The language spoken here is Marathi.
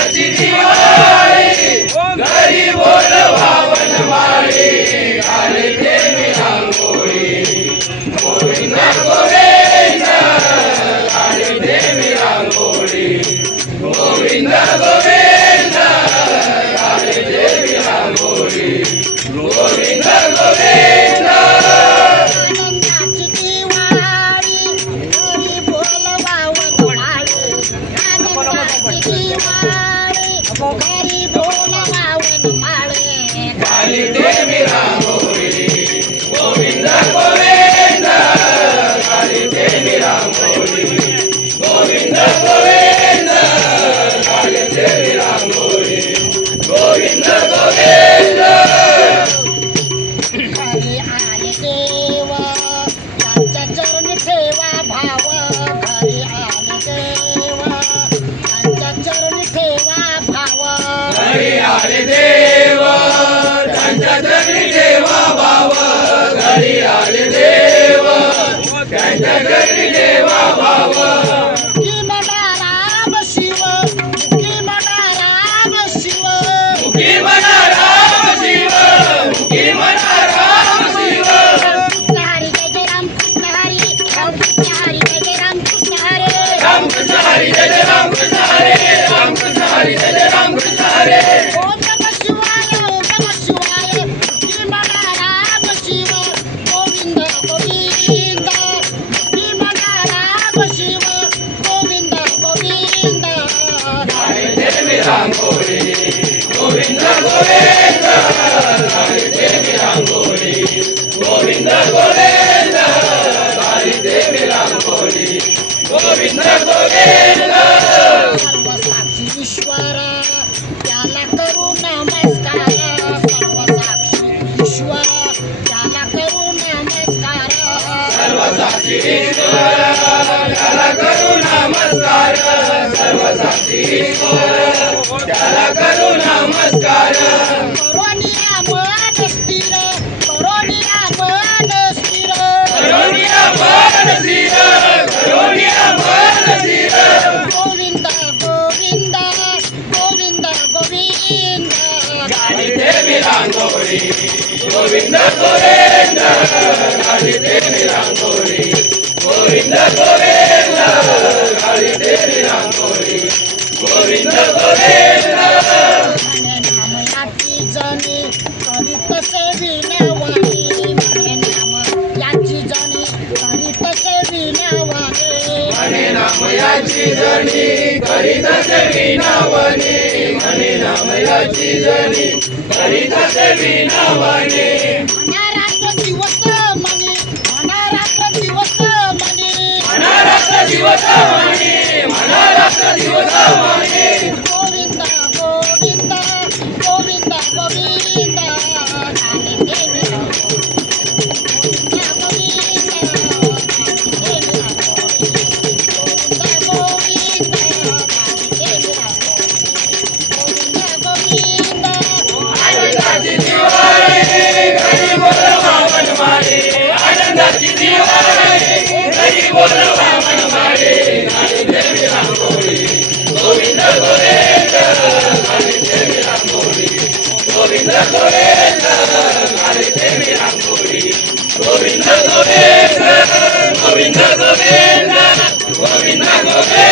आनंदाची दिवाळी घरी बोलवा वनमाळी घालते मी रांगोळी गोविंद गोविंद घालते मी रांगोळी गोविंद गोविंद घालते मी रांगोळी गोविंद गोविंद घरी बोलवा वनमाळी घालते मी रांगोळी गोविंद गोविंद घालते मी रांगोळी गोविंद गोविंद घालते मी रांगोळी गोविंद गोविंद घरी आले देव त्यांच्या चरणी ठेवा भाव घरी आले देव त्यांच्या चरणी ठेवा भाव घरी आले देव त्यांच्या चरणी ठेवा भाव घरी आले देव त्यांच्या चरणी ठेवा भाव की म्हणा राम शिव की म्हणा राम शिव मुखी म्हणा राम शिव मुखी म्हणा राम शिव कृष्ण हरी जय जय राम कृष्ण हरी राम कृष्ण हरी जय जय राम कृष्ण हरी राम कृष्ण हरी जय जय राम कृष्ण हरे राम कृष्ण हरी जय जय राम कृष्ण हरे ओम नमः शिवाय की म्हणा राम शिव गोविंद गोविंद की म्हणा राम शिव गोविंद गोविंद घालते मी रांगोळी गोविंद गोविंद घालते मी रांगोळी गोविंद गोविंद घालते मी रांगोळी गोविंद गोविंद सर्व साक्षी ईश्वर त्याला करू नमस्कार सर्व साक्षी ईश्वर त्याला करू नमस्कार सर्व साक्षी ईश्वर त्याला करू नमस्कार सर्व साक्षी ईश्वर त्याला करू नमस्कार करोनिया मन स्थिर करोनिया मन स्थिर करोनिया मन स्थिर करोनिया मन स्थिर गोविंद गोविंद गोविंद गोविंद घालते मी रांगोळी गोविंद गोविंद घालते मी रांगोळी गोविंद गोविंद घालते मी रांगोळी गोविंद गोविंद म्हणे नाम याची जणी करीत सेविनवाणी म्हणे नाम याची जणी करीत सेविनवाणी म्हणे नाम याची जणी करीत सेविनवाणी म्हणे नाम याची जणी करीत सेविनवाणी म्हणा रात्र दिवस म्हणे म्हणा रात्र दिवस म्हणे म्हणा रात्र दिवस म्हणे म्हणा रात्र दिवस म्हणे गोविंद गोविंद गोविंद गोविंद घाले देवी गोविंद गोविंद घाले देवी गोविंद गोविंद आनंदाची दिवाळी घरी बोलवा वनमाळी आनंदाची दिवाळी घरी बोलवा वनमाळी घालते मी रांगोळी गोविंद गोविंद घालते मी रांगोळी गोविंद गोविंद घालते मी रांगोळी गोविंद गोविंद गोविंद गोविंद गोविंद गोविंद